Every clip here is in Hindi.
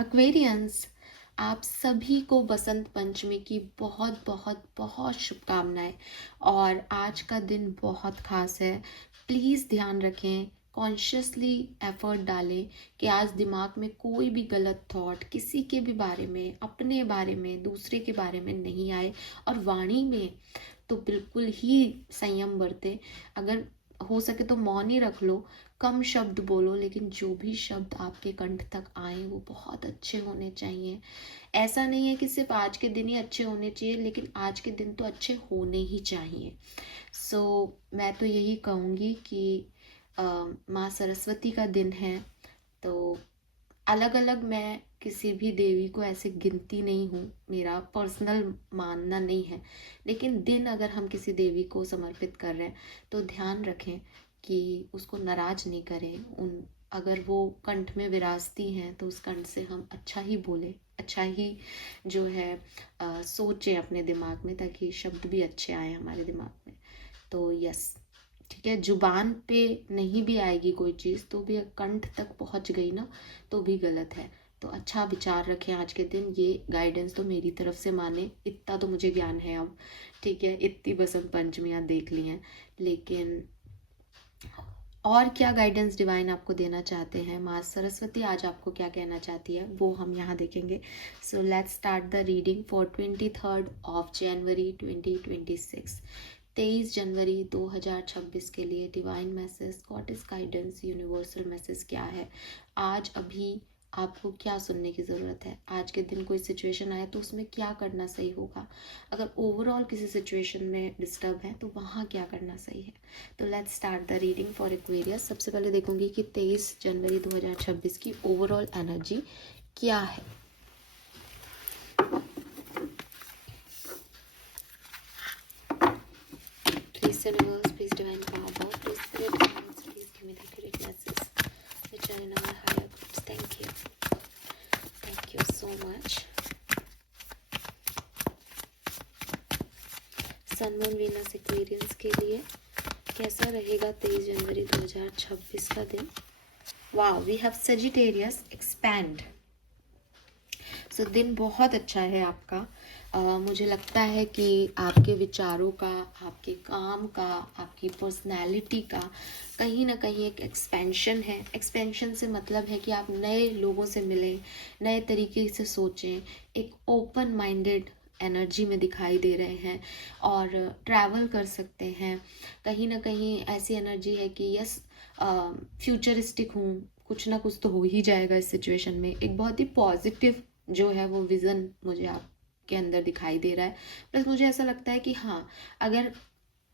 एक्वेरियंस, आप सभी को बसंत पंचमी की बहुत बहुत बहुत शुभकामनाएं। और आज का दिन बहुत खास है। प्लीज़ ध्यान रखें, कॉन्शियसली एफर्ट डालें कि आज दिमाग में कोई भी गलत थॉट किसी के भी बारे में, अपने बारे में, दूसरे के बारे में नहीं आए। और वाणी में तो बिल्कुल ही संयम बरतें। अगर हो सके तो मौन ही रख लो, कम शब्द बोलो, लेकिन जो भी शब्द आपके कंठ तक आए वो बहुत अच्छे होने चाहिए। ऐसा नहीं है कि सिर्फ आज के दिन ही अच्छे होने चाहिए, लेकिन आज के दिन तो अच्छे होने ही चाहिए। मैं तो यही कहूँगी कि माँ सरस्वती का दिन है, तो अलग अलग मैं किसी भी देवी को ऐसे गिनती नहीं हूँ, मेरा पर्सनल मानना नहीं है। लेकिन दिन अगर हम किसी देवी को समर्पित कर रहे हैं तो ध्यान रखें कि उसको नाराज नहीं करें। उन अगर वो कंठ में विराजती हैं तो उस कंठ से हम अच्छा ही बोलें, अच्छा ही जो है सोचें अपने दिमाग में, ताकि शब्द भी अच्छे आए हमारे दिमाग में। तो यस, ठीक है, जुबान पे नहीं भी आएगी कोई चीज़ तो भी कंठ तक पहुंच गई ना तो भी गलत है। तो अच्छा विचार रखें आज के दिन, ये गाइडेंस तो मेरी तरफ से माने, इतना तो मुझे ज्ञान है अब। ठीक है, इतनी बसंत पंचमियाँ देख ली हैं, लेकिन और क्या गाइडेंस डिवाइन आपको देना चाहते हैं, माँ सरस्वती आज आपको क्या कहना चाहती है, वो हम यहाँ देखेंगे। So let's start the reading for 23 जनवरी 2026। 23 जनवरी 2026 के लिए divine message, goddess guidance, universal message क्या है। आज अभी आपको क्या सुनने की ज़रूरत है। आज के दिन कोई सिचुएशन आए तो उसमें क्या करना सही होगा। अगर ओवरऑल किसी सिचुएशन में डिस्टर्ब है तो वहाँ क्या करना सही है। तो let's start the reading for Aquarius. सबसे पहले देखूंगी कि 23 जनवरी 2026 की ओवरऑल एनर्जी क्या है। Please universe, please divine power, please spirit guidance, please give me the accurate messages which are in our higher groups. Thank you. Thank you so much. Sun moon Venus Aquarians के लिए कैसा रहेगा 23 जनवरी 2026 का दिन। वाह, वी हैव सजिटेरियस एक्सपैंड। सो दिन बहुत अच्छा है आपका। मुझे लगता है कि आपके विचारों का, आपके काम का, आपकी पर्सनैलिटी का कहीं ना कहीं एक एक्सपेंशन है। एक्सपेंशन से मतलब है कि आप नए लोगों से मिलें, नए तरीके से सोचें, एक ओपन माइंडेड एनर्जी में दिखाई दे रहे हैं और ट्रैवल कर सकते हैं। कहीं ना कहीं ऐसी एनर्जी है कि यस, फ्यूचरिस्टिक हूँ, कुछ ना कुछ तो हो ही जाएगा इस सिचुएशन में। एक बहुत ही पॉजिटिव जो है वो विज़न मुझे आपके अंदर दिखाई दे रहा है। प्लस मुझे ऐसा लगता है कि हाँ, अगर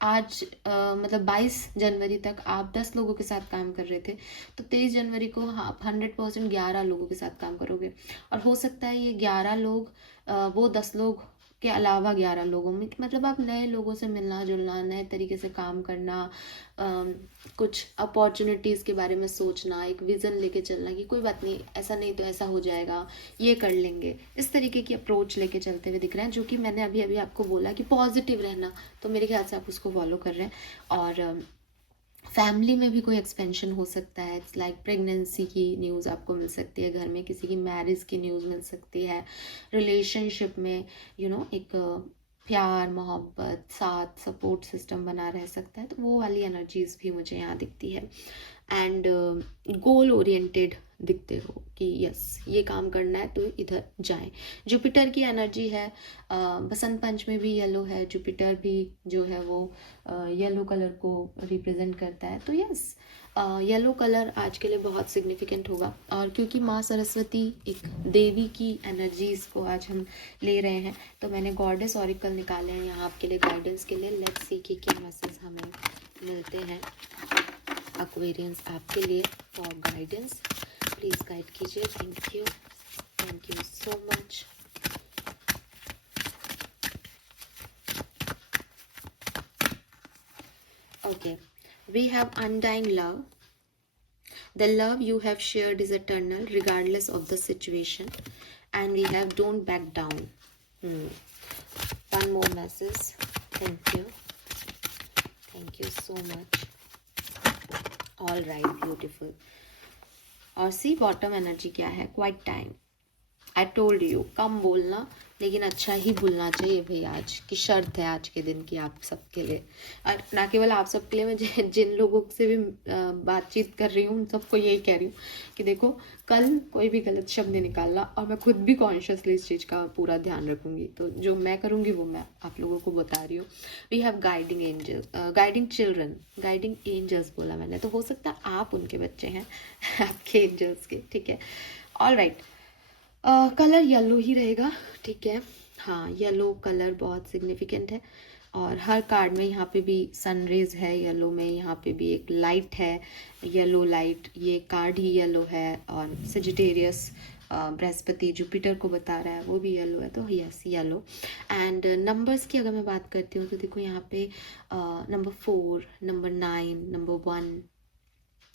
आज मतलब 22 जनवरी तक आप 10 लोगों के साथ काम कर रहे थे तो 23 जनवरी को आप 100% 11 लोगों के साथ काम करोगे। और हो सकता है ये 11 लोग वो 10 लोग के अलावा 11 लोगों में, मतलब आप नए लोगों से मिलना जुलना, नए तरीके से काम करना, कुछ अपॉर्चुनिटीज़ के बारे में सोचना, एक विज़न लेके चलना कि कोई बात नहीं, ऐसा नहीं तो ऐसा हो जाएगा, ये कर लेंगे, इस तरीके की अप्रोच लेके चलते हुए दिख रहे हैं। जो कि मैंने अभी अभी आपको बोला कि पॉजिटिव रहना, तो मेरे ख्याल से आप उसको फॉलो कर रहे हैं। और फैमिली में भी कोई एक्सपेंशन हो सकता है। इट्स लाइक प्रेगनेंसी की न्यूज़ आपको मिल सकती है, घर में किसी की मैरिज की न्यूज़ मिल सकती है, रिलेशनशिप में एक प्यार मोहब्बत साथ सपोर्ट सिस्टम बना रह सकता है। तो वो वाली एनर्जीज भी मुझे यहाँ दिखती है। एंड गोल ओरिएंटेड दिखते हो कि यस, ये काम करना है तो इधर जाएं। जुपिटर की एनर्जी है। बसंत पंचमी भी येलो है, जुपिटर भी जो है वो येलो कलर को रिप्रेजेंट करता है। तो यस, येलो कलर आज के लिए बहुत सिग्निफिकेंट होगा। और क्योंकि माँ सरस्वती एक देवी की एनर्जीज को आज हम ले रहे हैं, तो मैंने गॉडेस ऑरिकल निकाले हैं यहाँ आपके लिए गाइडेंस के लिए। लेट्स सी कि क्या मैसेज हमें मिलते हैं एक्वेरियंस आपके लिए फॉर गाइडेंस। प्लीज़ गाइड कीजिए। Thank you so much. Okay, we have undying love. The love you have shared is eternal regardless of the situation. And we have don't back down. One more message. Thank you. Thank you so much. All right, beautiful. और सी बॉटम एनर्जी क्या है, quiet time. I told you, कम बोलना लेकिन अच्छा ही बोलना चाहिए भाई, आज की शर्त है आज के दिन की आप सबके लिए। और ना केवल आप सबके लिए, मैं जिन लोगों से भी बातचीत कर रही हूँ उन सबको यही कह रही हूँ कि देखो, कल कोई भी गलत शब्द नहीं निकालना, और मैं खुद भी कॉन्शियसली इस चीज़ का पूरा ध्यान रखूँगी। तो जो मैं करूँगी वो मैं आप लोगों को बता रही हूँ। We have guiding angels, guiding children, guiding angels बोला मैंने, तो हो सकता है आप उनके बच्चे हैं आपके एंजल्स के, ठीक है। ऑल राइट, कलर येलो ही रहेगा, ठीक है। हाँ, येलो कलर बहुत सिग्निफिकेंट है, और हर कार्ड में यहाँ पे भी सनरेज है येलो में, यहाँ पे भी एक लाइट है येलो लाइट, ये कार्ड ही येलो है। और सजिटेरियस बृहस्पति जुपिटर को बता रहा है, वो भी येलो है, तो यस येलो। एंड नंबर्स की अगर मैं बात करती हूँ तो देखो यहाँ पे number 4, number 9, number 1,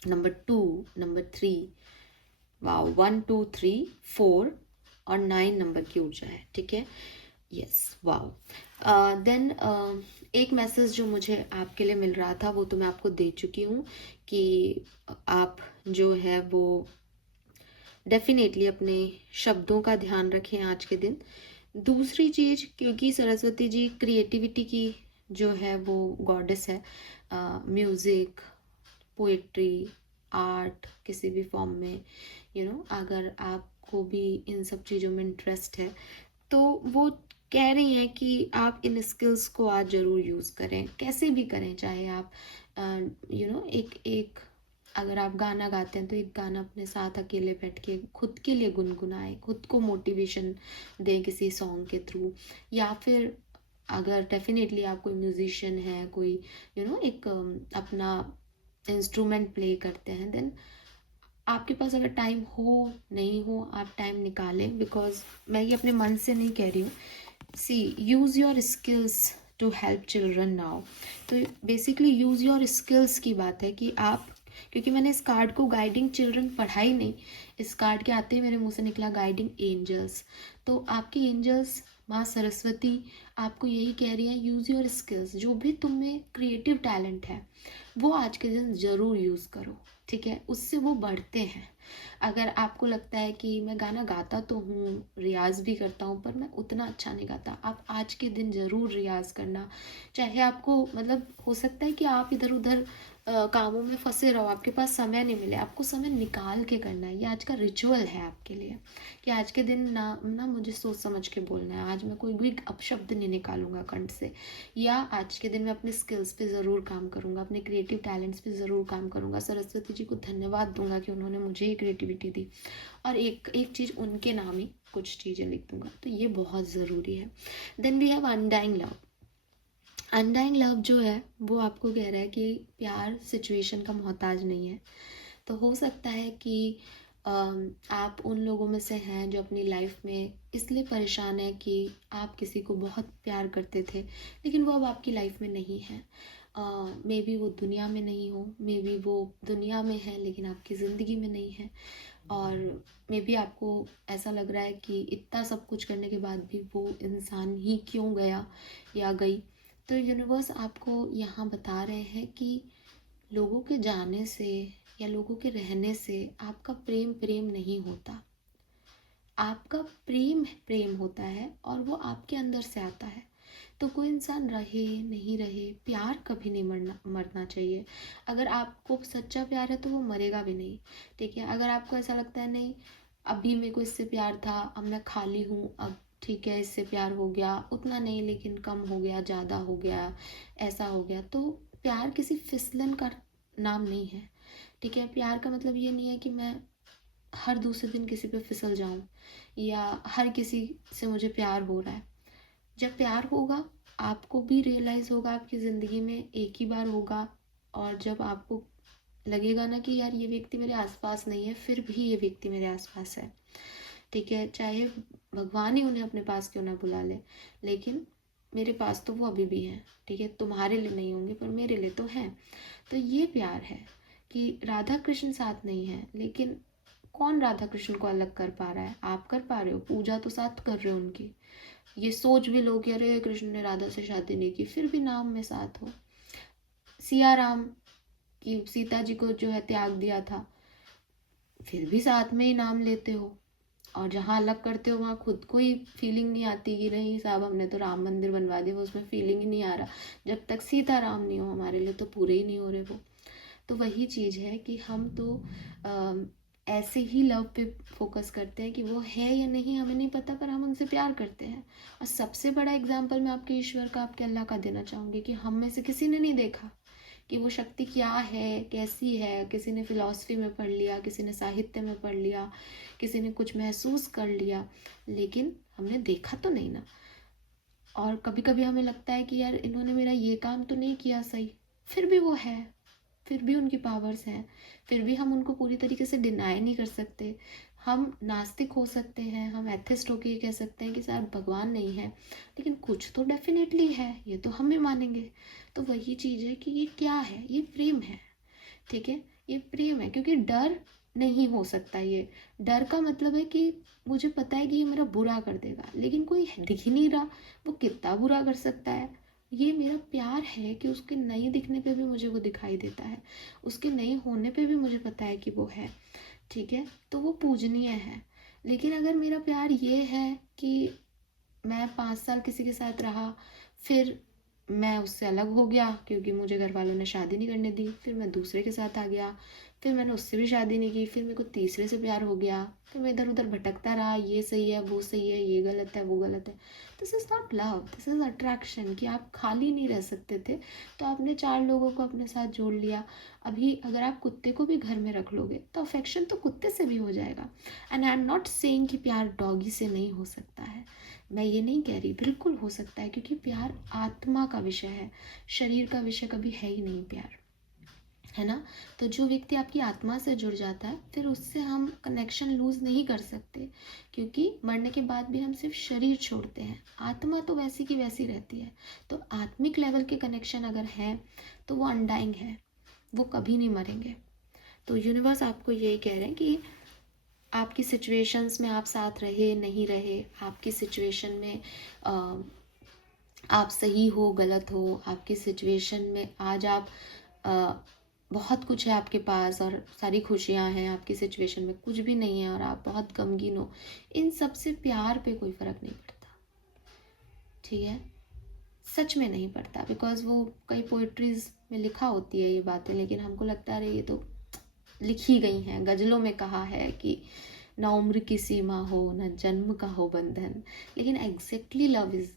number 2, number 3, wow, 1 2 3 4 और 9 नंबर की ऊर्जा है, ठीक है। Yes, wow. देन एक मैसेज जो मुझे आपके लिए मिल रहा था वो तो मैं आपको दे चुकी हूँ कि आप जो है वो डेफिनेटली अपने शब्दों का ध्यान रखें आज के दिन। दूसरी चीज़, क्योंकि सरस्वती जी क्रिएटिविटी की जो है वो गॉडेस है, म्यूज़िक, पोएट्री, आर्ट किसी भी फॉर्म में, अगर आपको भी इन सब चीज़ों में इंटरेस्ट है तो वो कह रही हैं कि आप इन स्किल्स को आज ज़रूर यूज़ करें, कैसे भी करें। चाहे आप एक एक अगर आप गाना गाते हैं तो एक गाना अपने साथ अकेले बैठ के खुद के लिए गुनगुनाएं, खुद को मोटिवेशन दें किसी सॉन्ग के थ्रू। या फिर अगर डेफिनेटली आप कोई म्यूजिशियन है, कोई एक अपना इंस्ट्रूमेंट प्ले करते हैं, देन आपके पास अगर टाइम हो नहीं हो आप टाइम निकालें, बिकॉज मैं ये अपने मन से नहीं कह रही हूँ। See, use your skills to help children now. तो बेसिकली यूज़ योर स्किल्स की बात है कि आप, क्योंकि मैंने इस कार्ड को गाइडिंग चिल्ड्रन पढ़ा ही नहीं, इस कार्ड के आते ही मेरे मुंह से निकला गाइडिंग एंजल्स। तो आपके एंजल्स माँ सरस्वती आपको यही कह रही है, यूज़ योर स्किल्स, जो भी तुम में क्रिएटिव टैलेंट है वो आज के दिन ज़रूर यूज़ करो, ठीक है। उससे वो बढ़ते हैं। अगर आपको लगता है कि मैं गाना गाता तो हूँ, रियाज भी करता हूँ, पर मैं उतना अच्छा नहीं गाता, आप आज के दिन ज़रूर रियाज करना। चाहे आपको मतलब हो सकता है कि आप इधर उधर कामों में फंसे रहो, आपके पास समय नहीं मिले, आपको समय निकाल के करना है। ये आज का रिचुअल है आपके लिए कि आज के दिन ना मुझे सोच समझ के बोलना है, आज मैं कोई भी अपशब्द नहीं निकालूंगा कंठ से, या आज के दिन मैं अपने स्किल्स पे ज़रूर काम करूँगा, अपने क्रिएटिव टैलेंट्स पे ज़रूर काम करूँगा। सरस्वती जी को धन्यवाद दूंगा कि उन्होंने मुझे ये क्रिएटिविटी दी, और एक एक चीज़ उनके नाम ही कुछ चीज़ें लिख दूंगा, तो ये बहुत ज़रूरी है। Then we have undying love. Undying love जो है वो आपको कह रहा है कि प्यार सिचुएशन का मोहताज नहीं है। तो हो सकता है कि आप उन लोगों में से हैं जो अपनी लाइफ में इसलिए परेशान है कि आप किसी को बहुत प्यार करते थे लेकिन वो अब आपकी लाइफ में नहीं है। मे बी वो दुनिया में नहीं हो, मे बी वो दुनिया में है लेकिन आपकी ज़िंदगी में नहीं है, और मे बी आपको ऐसा लग रहा है कि इतना सब कुछ करने के बाद भी वो इंसान ही क्यों गया या गई। तो यूनिवर्स आपको यहाँ बता रहे हैं कि लोगों के जाने से या लोगों के रहने से आपका प्रेम प्रेम नहीं होता, आपका प्रेम प्रेम होता है और वो आपके अंदर से आता है। तो कोई इंसान रहे नहीं रहे, प्यार कभी नहीं मरना चाहिए। अगर आपको सच्चा प्यार है तो वो मरेगा भी नहीं, ठीक है। अगर आपको ऐसा लगता है नहीं अभी मेरे को इससे प्यार था, अब मैं खाली हूँ, अब ठीक है इससे प्यार हो गया, उतना नहीं लेकिन कम हो गया, ज़्यादा हो गया, ऐसा हो गया, तो प्यार किसी फिसलन का नाम नहीं है, ठीक है। प्यार का मतलब ये नहीं है कि मैं हर दूसरे दिन किसी पे फिसल जाऊं या हर किसी से मुझे प्यार हो रहा है। जब प्यार होगा आपको भी रियलाइज़ होगा आपकी ज़िंदगी में एक ही बार होगा, और जब आपको लगेगा ना कि यार ये व्यक्ति मेरे आसपास नहीं है, फिर भी ये व्यक्ति मेरे आसपास है, ठीक है। चाहे भगवान ही उन्हें अपने पास क्यों ना बुला ले, लेकिन मेरे पास तो वो अभी भी है, ठीक है। तुम्हारे लिए नहीं होंगे पर मेरे लिए तो है। तो ये प्यार है कि राधा कृष्ण साथ नहीं है, लेकिन कौन राधा कृष्ण को अलग कर पा रहा है? आप कर पा रहे हो, पूजा तो साथ कर रहे हो उनकी। ये सोच भी लो कि अरे कृष्ण ने राधा से शादी नहीं की, फिर भी नाम में साथ हो। सिया राम की सीता जी को जो है त्याग दिया था, फिर भी साथ में ही नाम लेते हो। और जहाँ अलग करते हो वहाँ खुद को ही फीलिंग नहीं आती कि नहीं साहब हमने तो राम मंदिर बनवा दिया, वो उसमें फीलिंग ही नहीं आ रहा। जब तक सीता राम नहीं हो हमारे लिए तो पूरे ही नहीं हो रहे वो। तो वही चीज़ है कि हम तो ऐसे ही लव पे फोकस करते हैं कि वो है या नहीं हमें नहीं पता, पर हम उनसे प्यार करते हैं। और सबसे बड़ा एग्जाम्पल मैं आपके ईश्वर का, आपके अल्लाह का देना चाहूँगी कि हम में से किसी ने नहीं देखा कि वो शक्ति क्या है, कैसी है। किसी ने फिलॉसफी में पढ़ लिया, किसी ने साहित्य में पढ़ लिया, किसी ने कुछ महसूस कर लिया, लेकिन हमने देखा तो नहीं ना। और कभी कभी हमें लगता है कि यार इन्होंने मेरा ये काम तो नहीं किया सही, फिर भी वो है, फिर भी उनकी पावर्स हैं, फिर भी हम उनको पूरी तरीके से डिनाई नहीं कर सकते। हम नास्तिक हो सकते हैं, हम एथिस्ट होके ये कह सकते हैं कि शायद भगवान नहीं है, लेकिन कुछ तो डेफिनेटली है, ये तो हम भी मानेंगे। तो वही चीज़ है कि ये क्या है, ये प्रेम है। ठीक है, ये प्रेम है, क्योंकि डर नहीं हो सकता। ये डर का मतलब है कि मुझे पता है कि ये मेरा बुरा कर देगा, लेकिन कोई दिख ही नहीं रहा वो कितना बुरा कर सकता है। ये मेरा प्यार है कि उसके नहीं दिखने पे भी मुझे वो दिखाई देता है, उसके नहीं होने पे भी मुझे पता है कि वो है। ठीक है, तो वो पूजनीय है। लेकिन अगर मेरा प्यार ये है कि मैं 5 साल किसी के साथ रहा, फिर मैं उससे अलग हो गया क्योंकि मुझे घर वालों ने शादी नहीं करने दी, फिर मैं दूसरे के साथ आ गया, फिर मैंने उससे भी शादी नहीं की, फिर मेरे को तीसरे से प्यार हो गया, फिर मैं इधर उधर भटकता रहा, ये सही है वो सही है, ये गलत है वो गलत है। This is not love, this is attraction. कि आप खाली नहीं रह सकते थे तो आपने 4 लोगों को अपने साथ जोड़ लिया। अभी अगर आप कुत्ते को भी घर में रख लोगे तो अफेक्शन तो कुत्ते से भी हो जाएगा। And I am not saying कि प्यार डॉगी से नहीं हो सकता है, मैं ये नहीं कह रही, बिल्कुल हो सकता है, क्योंकि प्यार आत्मा का विषय है, शरीर का विषय कभी है ही नहीं प्यार, है ना। तो जो व्यक्ति आपकी आत्मा से जुड़ जाता है फिर उससे हम कनेक्शन लूज नहीं कर सकते, क्योंकि मरने के बाद भी हम सिर्फ शरीर छोड़ते हैं, आत्मा तो वैसी की वैसी रहती है। तो आत्मिक लेवल के कनेक्शन अगर हैं तो वो अनडाइंग है, वो कभी नहीं मरेंगे। तो यूनिवर्स आपको यही कह रहे हैं कि आपकी सिचुएशंस में आप साथ रहे नहीं रहे, आपकी सिचुएशन में आप सही हो गलत हो, आपकी सिचुएशन में आज आप बहुत कुछ है आपके पास और सारी खुशियां हैं, आपकी सिचुएशन में कुछ भी नहीं है और आप बहुत गमगीन हो, इन सब से प्यार पे कोई फ़र्क नहीं पड़ता। ठीक है, सच में नहीं पड़ता, बिकॉज वो कई पोइट्रीज में लिखा होती है ये बातें, लेकिन हमको लगता है ये तो लिखी गई हैं, गज़लों में कहा है कि ना उम्र की सीमा हो ना जन्म का हो बंधन। लेकिन exactly love is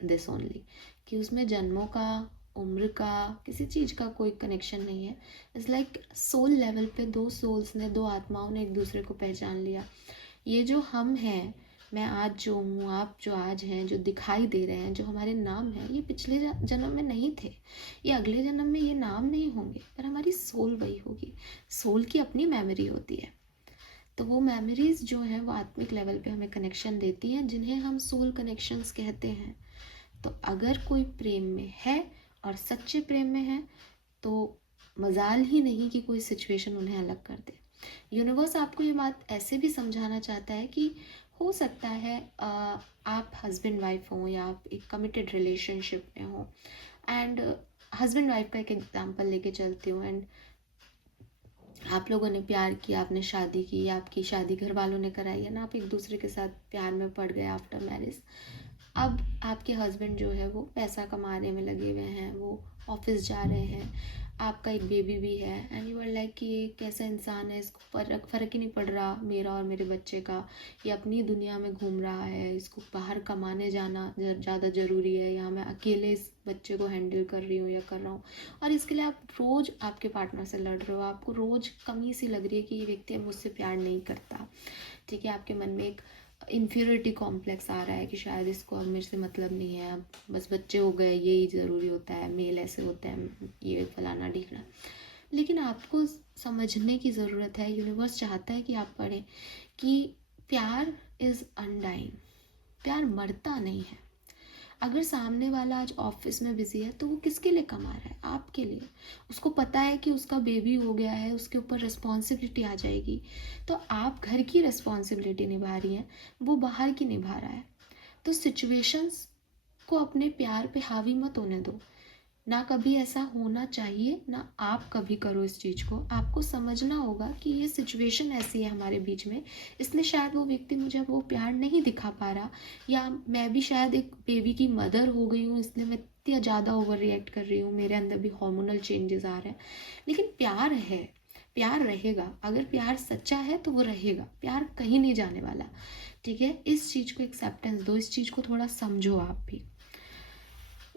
this only, कि उसमें जन्मों का, उम्र का, किसी चीज़ का कोई कनेक्शन नहीं है। इट्स लाइक सोल लेवल पे दो सोल्स ने, दो आत्माओं ने एक दूसरे को पहचान लिया। ये जो हम हैं, मैं आज जो हूँ, आप जो आज हैं, जो दिखाई दे रहे हैं, जो हमारे नाम हैं, ये पिछले जन्म में नहीं थे, ये अगले जन्म में ये नाम नहीं होंगे, पर हमारी सोल वही होगी। सोल की अपनी मेमोरी होती है, तो वो मेमोरीज जो हैं वो आत्मिक लेवल पे हमें कनेक्शन देती हैं, जिन्हें हम सोल कनेक्शंस कहते हैं। तो अगर कोई प्रेम में है और सच्चे प्रेम में है तो मजाल ही नहीं कि कोई सिचुएशन उन्हें अलग कर दे। यूनिवर्स आपको ये बात ऐसे भी समझाना चाहता है कि हो सकता है आप हस्बैंड वाइफ हो या आप एक कमिटेड रिलेशनशिप में हो, एंड हस्बैंड वाइफ का एक एग्जांपल लेके चलती हूँ, एंड आप लोगों ने प्यार किया, आपने शादी की, आपकी शादी घर वालों ने कराई है ना, आप एक दूसरे के साथ प्यार में पड़ गए आफ्टर मैरिज। अब आपके हस्बैंड जो है वो पैसा कमाने में लगे हुए हैं, वो ऑफिस जा रहे हैं, आपका एक बेबी भी है, एंड यू आर लाइक कि ये कैसा इंसान है, इसको फ़र्क ही नहीं पड़ रहा मेरा और मेरे बच्चे का, ये अपनी दुनिया में घूम रहा है, इसको बाहर कमाने जाना ज़्यादा ज़रूरी है, या मैं अकेले इस बच्चे को हैंडल कर रही हूँ या कर रहा हूँ। और इसके लिए आप रोज़ आपके पार्टनर से लड़ रहे हो, आपको रोज़ कमी सी लग रही है कि ये व्यक्ति मुझसे प्यार नहीं करता। ठीक है, आपके मन में एक इन्फीरियरिटी कॉम्प्लेक्स आ रहा है कि शायद इसको अब मेरे से मतलब नहीं है, अब बस बच्चे हो गए यही ज़रूरी होता है, मेल ऐसे होता है, ये फलाना ढीकना। लेकिन आपको समझने की ज़रूरत है, यूनिवर्स चाहता है कि आप पढ़ें कि प्यार इज़ अनडाइंग, प्यार मरता नहीं है। अगर सामने वाला आज ऑफिस में बिजी है तो वो किसके लिए कमा रहा है, आपके लिए। उसको पता है कि उसका बेबी हो गया है, उसके ऊपर रिस्पॉन्सिबिलिटी आ जाएगी, तो आप घर की रिस्पॉन्सिबिलिटी निभा रही हैं, वो बाहर की निभा रहा है। तो सिचुएशंस को अपने प्यार पे हावी मत होने दो। ना कभी ऐसा होना चाहिए, ना आप कभी करो इस चीज़ को। आपको समझना होगा कि ये सिचुएशन ऐसी है हमारे बीच में, इसलिए शायद वो व्यक्ति मुझे वो प्यार नहीं दिखा पा रहा, या मैं भी शायद एक बेबी की मदर हो गई हूँ, इसलिए मैं इतनी ज़्यादा ओवर रिएक्ट कर रही हूँ, मेरे अंदर भी हार्मोनल चेंजेस आ रहे हैं। लेकिन प्यार है, प्यार रहेगा। अगर प्यार सच्चा है तो वो रहेगा, प्यार कहीं नहीं जाने वाला। ठीक है, इस चीज़ को एक्सेप्टेंस दो, इस चीज़ को थोड़ा समझो आप भी।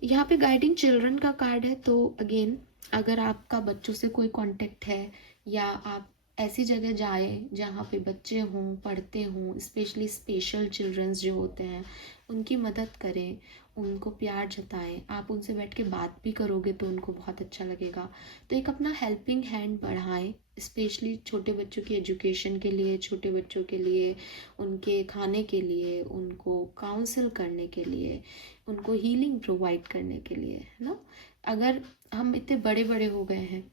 यहाँ पे गाइडिंग चिल्ड्रन का कार्ड है, तो अगेन अगर आपका बच्चों से कोई कांटेक्ट है, या आप ऐसी जगह जाए जहाँ पे बच्चे हों, पढ़ते हों, स्पेशली स्पेशल चिल्ड्रंस जो होते हैं, उनकी मदद करें, उनको प्यार जताएं। आप उनसे बैठ के बात भी करोगे तो उनको बहुत अच्छा लगेगा। तो एक अपना हेल्पिंग हैंड बढ़ाएं, स्पेशली छोटे बच्चों की एजुकेशन के लिए, छोटे बच्चों के लिए, उनके खाने के लिए, उनको काउंसिल करने के लिए, उनको हीलिंग प्रोवाइड करने के लिए, है ना। अगर हम इतने बड़े बड़े हो गए हैं,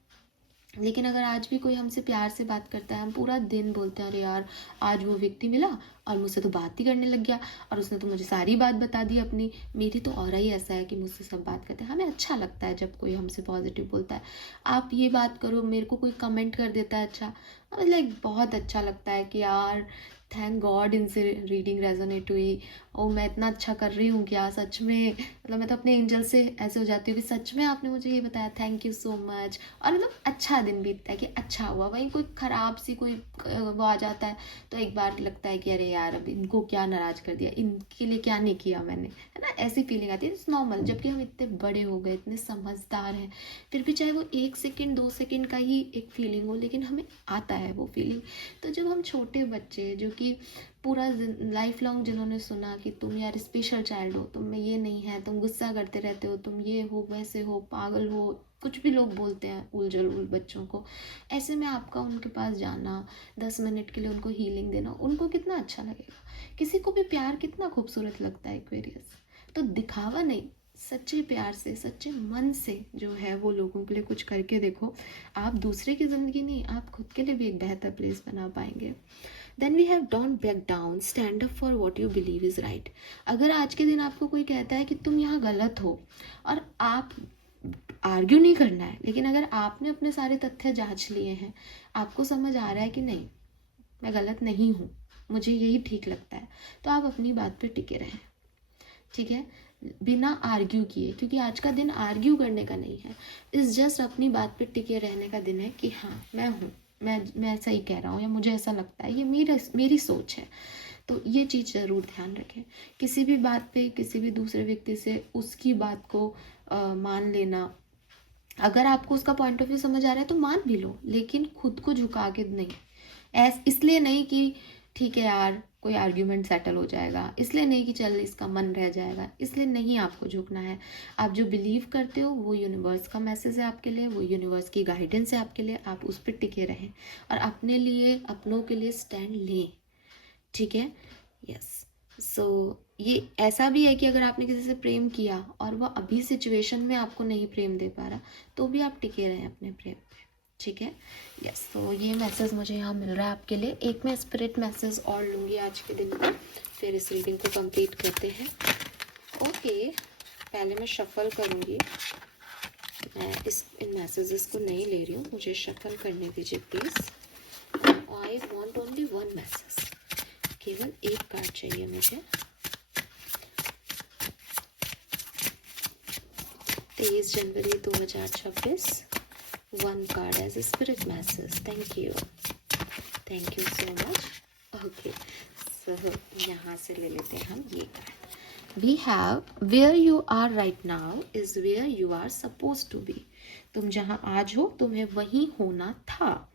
लेकिन अगर आज भी कोई हमसे प्यार से बात करता है, हम पूरा दिन बोलते हैं अरे यार आज वो व्यक्ति मिला और मुझसे तो बात ही करने लग गया, और उसने तो मुझे सारी बात बता दी अपनी, मेरी तो ऑरा ही ऐसा है कि मुझसे सब बात करते हैं। हमें अच्छा लगता है जब कोई हमसे पॉजिटिव बोलता है, आप ये बात करो, मेरे को कोई कमेंट कर देता है अच्छा, लाइक बहुत अच्छा लगता है कि यार थैंक गॉड इनसे रीडिंग रेजोनेट हुई, ओ मैं इतना अच्छा कर रही हूँ क्या सच में, मतलब मैं तो अपने एंजल से ऐसे हो जाती हूँ कि सच में आपने मुझे ये बताया, थैंक यू सो मच। और मतलब अच्छा दिन बीतता है कि अच्छा हुआ। वहीं कोई ख़राब सी कोई वो आ जाता है तो एक बार लगता है कि अरे यार अब इनको क्या नाराज़ कर दिया, इनके लिए क्या नहीं किया मैंने, है ना, ऐसी फीलिंग आती है। इट्स नॉर्मल, जबकि हम इतने बड़े हो गए, इतने समझदार हैं, फिर भी चाहे वो 1 सेकेंड 2 सेकेंड का ही एक फीलिंग हो, लेकिन हमें आता है वो फीलिंग। तो जब हम छोटे बच्चे जो कि पूरा लाइफ लॉन्ग जिन्होंने सुना कि तुम यार स्पेशल चाइल्ड हो, तुम में ये नहीं है, तुम गुस्सा करते रहते हो, तुम ये हो वैसे हो, पागल हो, कुछ भी लोग बोलते हैं उलझल बच्चों को, ऐसे में आपका उनके पास जाना, 10 मिनट के लिए उनको हीलिंग देना, उनको कितना अच्छा लगेगा। किसी को भी प्यार कितना खूबसूरत लगता है एक्वेरियस। तो दिखावा नहीं, सच्चे प्यार से, सच्चे मन से जो है वो लोगों के लिए कुछ करके देखो। आप दूसरे की ज़िंदगी नहीं, आप खुद के लिए भी एक बेहतर प्लेस बना पाएंगे। Then we have don't back down, stand up for what you believe is right. अगर आज के दिन आपको कोई कहता है कि तुम यहाँ गलत हो, और आप आर्ग्यू नहीं करना है, लेकिन अगर आपने अपने सारे तथ्य जांच लिए हैं, आपको समझ आ रहा है कि नहीं मैं गलत नहीं हूँ, मुझे यही ठीक लगता है, तो आप अपनी बात पे टिके रहें। ठीक है, बिना आर्ग्यू किए, क्योंकि आज का दिन आर्ग्यू करने का नहीं है, इस जस्ट अपनी बात पे टिके रहने का दिन है कि हाँ मैं हूँ, मैं सही कह रहा हूँ, या मुझे ऐसा लगता है, ये मेरी सोच है। तो ये चीज़ ज़रूर ध्यान रखें। किसी भी बात पे किसी भी दूसरे व्यक्ति से उसकी बात को मान लेना, अगर आपको उसका पॉइंट ऑफ व्यू समझ आ रहा है तो मान भी लो, लेकिन खुद को झुका के नहीं। इसलिए नहीं कि ठीक है यार कोई आर्ग्यूमेंट सेटल हो जाएगा, इसलिए नहीं कि चल इसका मन रह जाएगा, इसलिए नहीं आपको झुकना है। आप जो बिलीव करते हो वो यूनिवर्स का मैसेज है आपके लिए, वो यूनिवर्स की गाइडेंस है आपके लिए, आप उस पर टिके रहें और अपने लिए, अपनों के लिए स्टैंड लें। ठीक है, यस। सो ये ऐसा भी है कि अगर आपने किसी से प्रेम किया और वो अभी सिचुएशन में आपको नहीं प्रेम दे पा रहा, तो भी आप टिके रहें अपने प्रेम पे। ठीक है, यस। तो ये मैसेज मुझे यहाँ मिल रहा है आपके लिए। एक मैं स्पिरिट मैसेज और लूँगी आज के दिन का, फिर इस रीडिंग को कंप्लीट करते हैं। ओके, पहले मैं शफल करूँगी। मैं इन मैसेजेस को नहीं ले रही हूँ, मुझे शफल करने दीजिए please. I want only one message, केवल एक कार्ड चाहिए मुझे। 23 जनवरी 2026, one card as a spirit message. Thank you so much. Okay, so यहाँ से ले लेते हैं हम ये card. We have where you are right now is where you are suppose to be. तुम जहाँ आज हो तुम्हें वहीं होना था।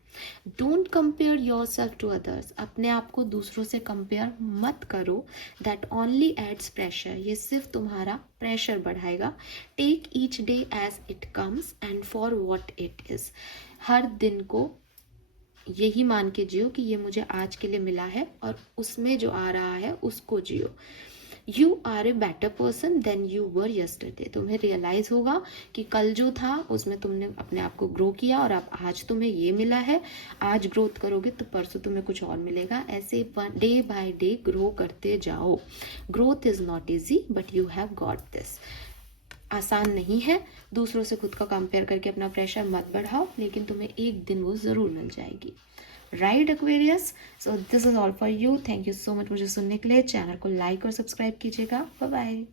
Don't compare yourself to others, अपने आप को दूसरों से कंपेयर मत करो। दैट ओनली एड्स प्रेशर, ये सिर्फ तुम्हारा प्रेशर बढ़ाएगा। Take each day as it comes and for what it is, हर दिन को यही मान के जियो कि ये मुझे आज के लिए मिला है और उसमें जो आ रहा है उसको जियो। You are a better person than you were yesterday, तुम्हें रियलाइज होगा कि कल जो था उसमें तुमने अपने आप को ग्रो किया और अब आज तुम्हें ये मिला है। आज ग्रोथ करोगे तो परसों तुम्हें कुछ और मिलेगा। ऐसे डे बाय डे ग्रो करते जाओ। Growth is not easy but you have got this. आसान नहीं है, दूसरों से खुद का कंपेयर करके अपना प्रेशर मत बढ़ाओ, लेकिन तुम्हें एक दिन वो ज़रूर मिल जाएगी। Right Aquarius? So this is all for you. Thank you so much मुझे सुनने के लिए। चैनल को लाइक और सब्सक्राइब कीजिएगा। Bye bye.